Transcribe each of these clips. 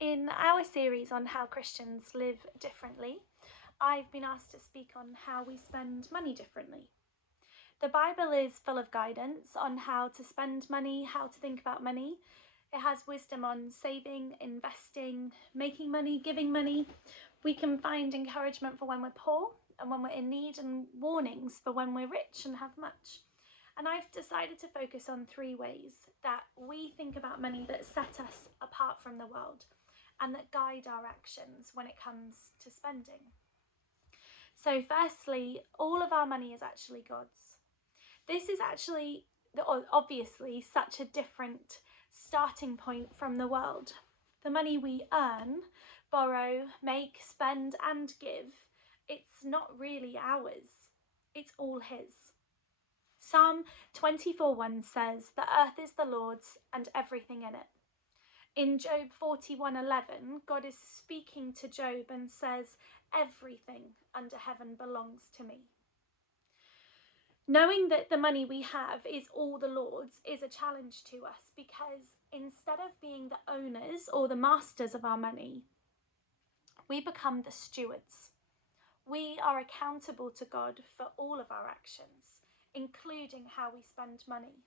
In our series on how Christians live differently, I've been asked to speak on how we spend money differently. The Bible is full of guidance on how to spend money, how to think about money. It has wisdom on saving, investing, making money, giving money. We can find encouragement for when we're poor and when we're in need, and warnings for when we're rich and have much. And I've decided to focus on 3 ways that we think about money that set us apart from the world and that guide our actions when it comes to spending. So firstly, all of our money is actually God's. This is actually, obviously, such a different starting point from the world. The money we earn, borrow, make, spend and give, it's not really ours. It's all His. Psalm 24:1 says, "The earth is the Lord's and everything in it." In Job 41:11, God is speaking to Job and says, "Everything under heaven belongs to me." Knowing that the money we have is all the Lord's is a challenge to us, because instead of being the owners or the masters of our money, we become the stewards. We are accountable to God for all of our actions, including how we spend money.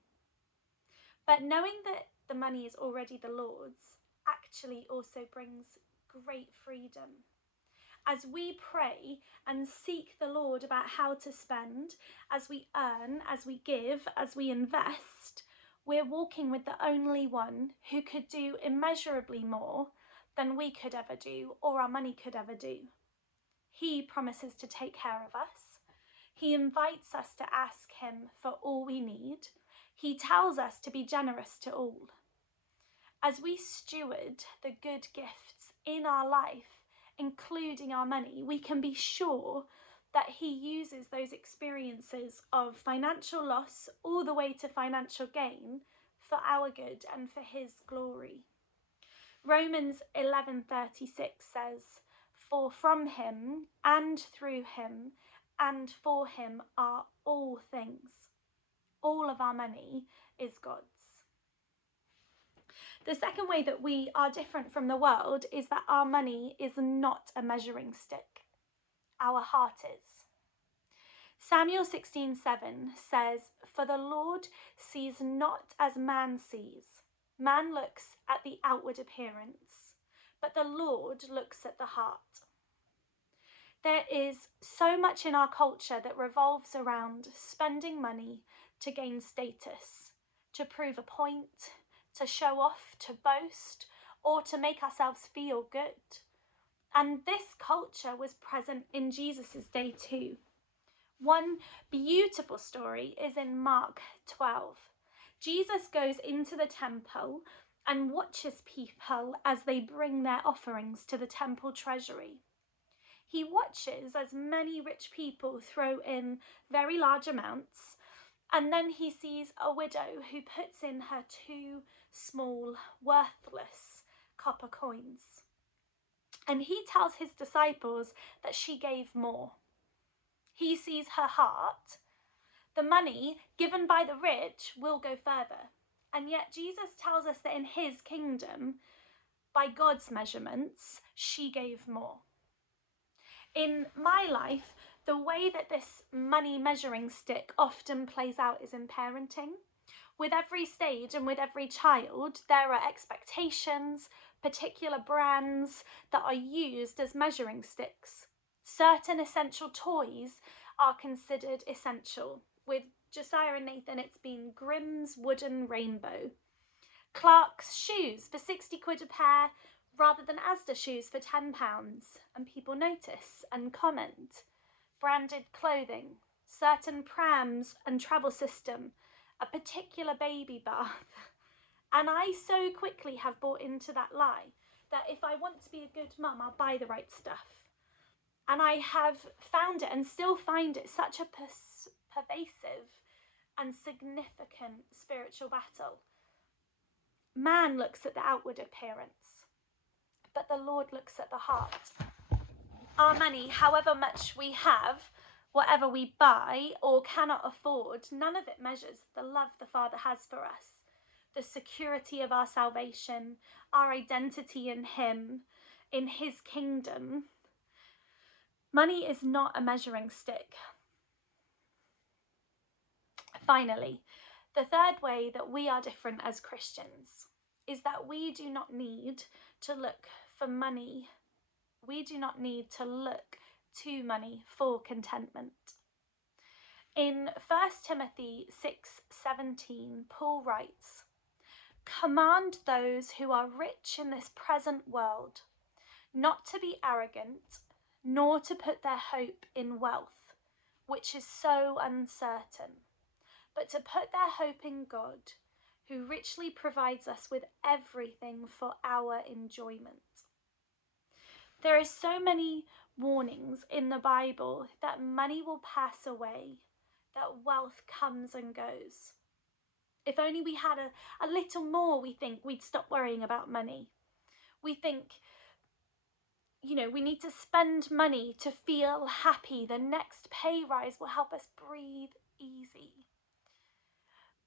But knowing that the money is already the Lord's actually also brings great freedom. As we pray and seek the Lord about how to spend, as we earn, as we give, as we invest, we're walking with the only one who could do immeasurably more than we could ever do or our money could ever do. He promises to take care of us. He invites us to ask Him for all we need. He tells us to be generous to all. As we steward the good gifts in our life, including our money, we can be sure that He uses those experiences of financial loss all the way to financial gain for our good and for His glory. Romans 11:36 says, "For from Him and through Him and for Him are all things." All of our money is God's. The second way that we are different from the world is that our money is not a measuring stick. Our heart is. Samuel 16:7 says, "For the Lord sees not as man sees. Man looks at the outward appearance, but the Lord looks at the heart." There is so much in our culture that revolves around spending money to gain status, to prove a point, to show off, to boast, or to make ourselves feel good. And this culture was present in Jesus' day too. One beautiful story is in Mark 12. Jesus goes into the temple and watches people as they bring their offerings to the temple treasury. He watches as many rich people throw in very large amounts, and then he sees a widow who puts in her 2 small, worthless copper coins. And he tells his disciples that she gave more. He sees her heart. The money given by the rich will go further. And yet Jesus tells us that in His kingdom, by God's measurements, she gave more. In my life, the way that this money measuring stick often plays out is in parenting. With every stage and with every child, there are expectations, particular brands that are used as measuring sticks. Certain essential toys are considered essential. With Josiah and Nathan, it's been Grimm's Wooden Rainbow. Clark's shoes for 60 quid a pair rather than Asda shoes for £10, and people notice and comment. Branded clothing, certain prams and travel system, a particular baby bath. And I so quickly have bought into that lie that if I want to be a good mum, I'll buy the right stuff. And I have found it and still find it such a pervasive and significant spiritual battle. Man looks at the outward appearance, but the Lord looks at the heart. Our money, however much we have, whatever we buy or cannot afford, none of it measures the love the Father has for us. the security of our salvation, our identity in him, in his kingdom, money is not a measuring stick. Finally, the third way that we are different as Christians is that we do not need to look for money. We do not need to look to money for contentment. In 1 Timothy 6:17, Paul writes, "Command those who are rich in this present world not to be arrogant, nor to put their hope in wealth, which is so uncertain, but to put their hope in God, who richly provides us with everything for our enjoyment." There are so many warnings in the Bible that money will pass away, that wealth comes and goes. If only we had a little more, we think we'd stop worrying about money. We think, we need to spend money to feel happy. The next pay rise will help us breathe easy.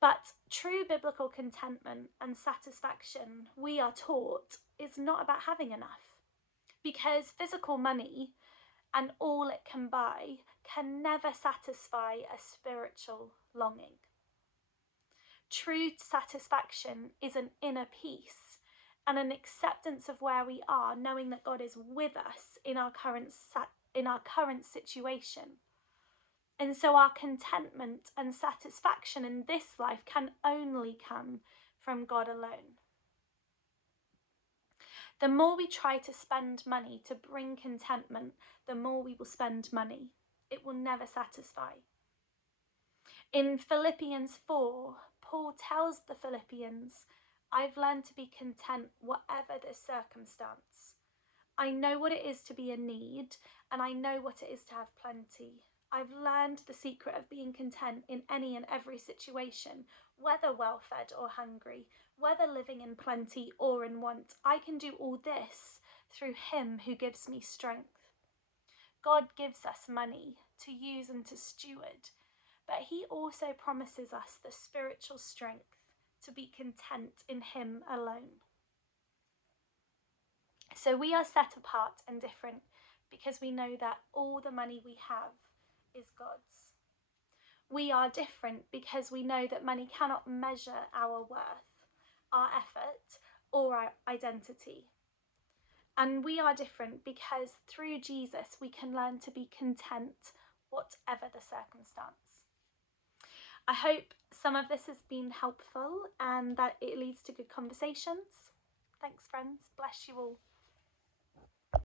But true biblical contentment and satisfaction, we are taught, is not about having enough. Because physical money and all it can buy can never satisfy a spiritual longing. True satisfaction is an inner peace and an acceptance of where we are, knowing that God is with us in our current situation. And so our contentment and satisfaction in this life can only come from God alone. The more we try to spend money to bring contentment, the more we will spend money. It will never satisfy. In Philippians 4, Paul tells the Philippians, "I've learned to be content whatever the circumstance. I know what it is to be in need, and I know what it is to have plenty. I've learned the secret of being content in any and every situation, whether well-fed or hungry, whether living in plenty or in want. I can do all this through him who gives me strength." God gives us money to use and to steward, but he also promises us the spiritual strength to be content in him alone. So we are set apart and different because we know that all the money we have is God's. We are different because we know that money cannot measure our worth, our effort, or our identity. And we are different because through Jesus we can learn to be content whatever the circumstance. I hope some of this has been helpful and that it leads to good conversations. Thanks, friends. Bless you all.